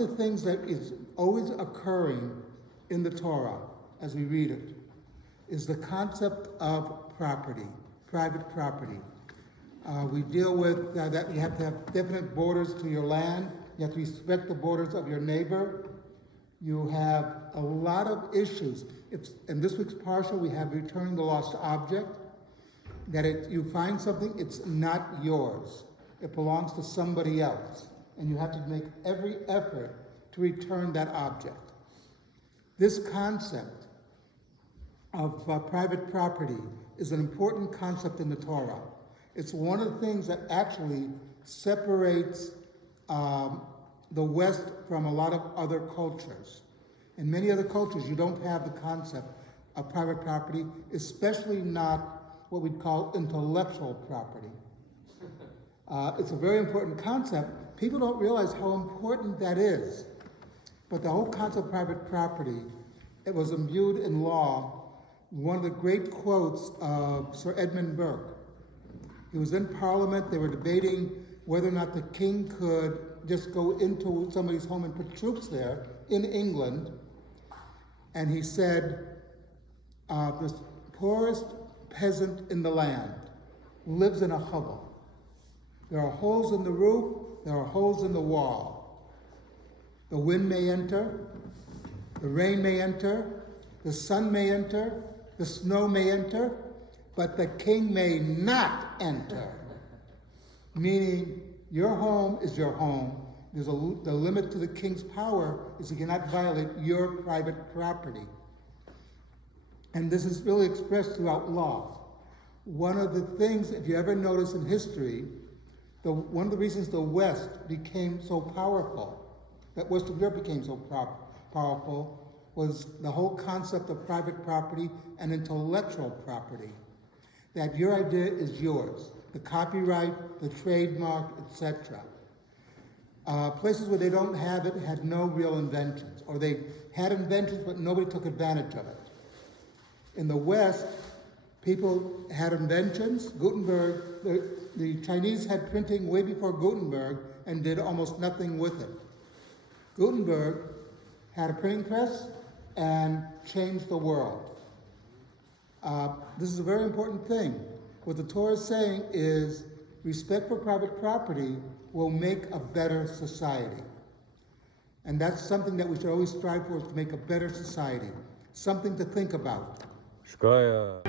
of the things that is always occurring in the Torah as we read it is the concept of property, private property. We deal with that you have to have definite borders to your land. You have to respect the borders of your neighbor. You have a lot of issues. In this week's parsha, we have returning the lost object. That you find something, it's not yours. It belongs to somebody else. And you have to make every effort to return that object. This concept of private property is an important concept in the Torah. It's one of the things that actually separates the West from a lot of other cultures. In many other cultures, you don't have the concept of private property, especially not what we'd call intellectual property. It's a very important concept. People don't realize how important that is. But the whole concept of private property, it was imbued in law. One of the great quotes of Sir Edmund Burke. He was in Parliament. They were debating whether or not the king could just go into somebody's home and put troops there in England. And he said, the poorest peasant in the land lives in a hovel. There are holes in the roof, there are holes in the wall. The wind may enter, the rain may enter, the sun may enter, the snow may enter, but the king may not enter. Meaning, your home is your home. The limit to the king's power is he cannot violate your private property. And this is really expressed throughout law. One of the things, if you ever notice in history, one of the reasons the West became so powerful, that Western Europe became so powerful, was the whole concept of private property and intellectual property. That your idea is yours. The copyright, the trademark, etc. Places where they don't have it had no real inventions, or they had inventions but nobody took advantage of it. In the West, people had inventions. Gutenberg, the Chinese had printing way before Gutenberg and did almost nothing with it. Gutenberg had a printing press and changed the world. This is a very important thing. What the Torah is saying is respect for private property will make a better society. And that's something that we should always strive for, is to make a better society. Something to think about. Shkoyach.